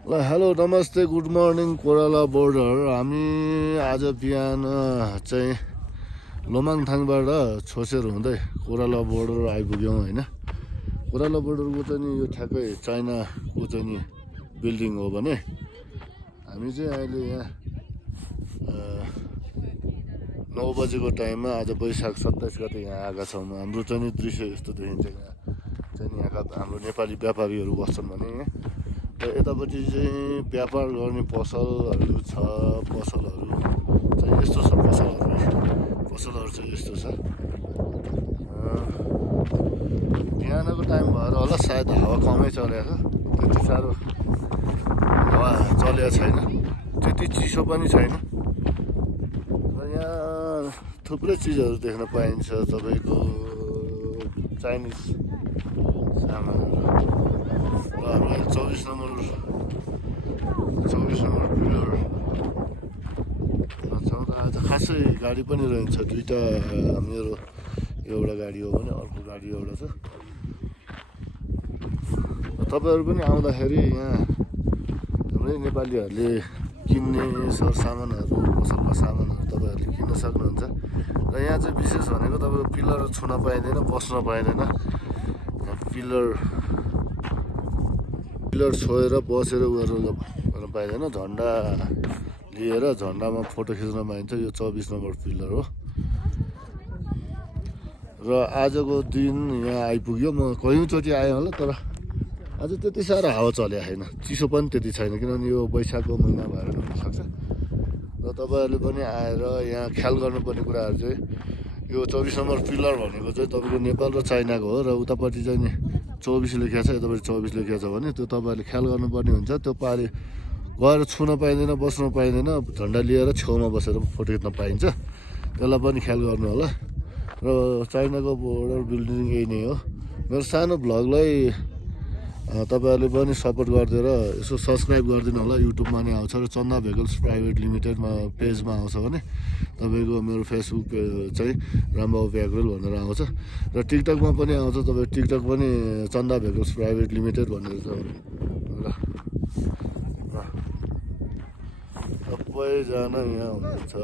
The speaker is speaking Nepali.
ल हेलो नमस्ते गुड मर्निङ कोराला बोर्डर। हामी आज बिहान चाहिँ लोमाङथाङबाट छोसेर हुँदै कोराला बोर्डर आइपुग्यौँ होइन। कोराला बोर्डरको चाहिँ नि यो ठ्याक्कै चाइनाको चाहिँ नि बिल्डिङ हो भने हामी चाहिँ अहिले यहाँ 9 बजेको टाइममा आज वैशाख 27 गते यहाँ आएका छौँ। हाम्रो चाहिँ नि दृश्य यस्तो देखिन्छ। यहाँ चाहिँ यहाँका हाम्रो नेपाली व्यापारीहरू बस्छन् भने र यतापट्टि चाहिँ व्यापार गर्ने पसलहरू छ। पसलहरू चाहिँ यस्तो छ। पसलहरू चाहिँ यस्तो छ। बिहानको टाइम भएर होला सायद हावा कमै चलेको, त्यति साह्रो हावा चलेको छैन, त्यति चिसो पनि छैन। र यहाँ थुप्रै चिजहरू देख्न पाइन्छ। तपाईँको चाइनिज सामानहरू र हाम्रो 24 नम्बर पिलर छौँ। र आज खासै गाडी पनि रहन्छ। दुईवटा मेरो एउटा गाडी हो भने अर्को गाडी एउटा छ। तपाईँहरू पनि आउँदाखेरि यहाँ हाम्रै नेपालीहरूले किन्ने सरसामानहरू, पसलका सामानहरू तपाईँहरूले किन्न सक्नुहुन्छ। र यहाँ चाहिँ विशेष भनेको तपाईँको पिलर छुन पाइँदैन, बस्न पाइँदैन। पिलर छोएर बसेर उयो गर्न पाइँदैन। झन्डा लिएर झन्डामा फोटो खिच्न पाइन्छ। यो 24 नम्बर पिलर हो। र आजको दिन यहाँ आइपुग्यो। म कयौँचोटि आएँ होला, तर आज त्यति साह्रो हावा चलेको छैन, चिसो पनि त्यति छैन, किनभने यो वैशाखको महिना भएर हुनसक्छ। र तपाईँहरूले पनि आएर यहाँ ख्याल गर्नुपर्ने कुराहरू चाहिँ यो 24 नम्बर पिलर भनेको चाहिँ तपाईँको नेपाल र चाइनाको हो। र उतापट्टि चाहिँ नि 24 लेखिएको छ, यतापट्टि 24 लेखिएको छ भने त्यो तपाईँहरूले ख्याल गर्नुपर्ने हुन्छ। त्यो पारि गएर छुन पाइँदैन, बस्न पाइँदैन। झन्डा लिएर छेउमा बसेर फोटो खिच्न पाइन्छ, त्यसलाई पनि ख्याल गर्नु होला। र चाइनाको बोर्डर बिल्डिङ यही नै हो। मेरो सानो भ्लगलाई तपाईँहरूले पनि सपोर्ट गरिदिएर यसो सब्सक्राइब गरिदिनु होला। युट्युबमा नै आउँछ र चन्दा भेकल्स प्राइभेट लिमिटेडमा पेजमा आउँछ भने तपाईँको मेरो फेसबुक पेज चाहिँ रामबाबु भ्याग्रेल भनेर आउँछ। र टिकटकमा पनि आउँछ। तपाईँ टिकटक पनि चन्दा भेकल्स प्राइभेट लिमिटेड भनेर छ। ल सबैजना यहाँ हुनुहुन्छ।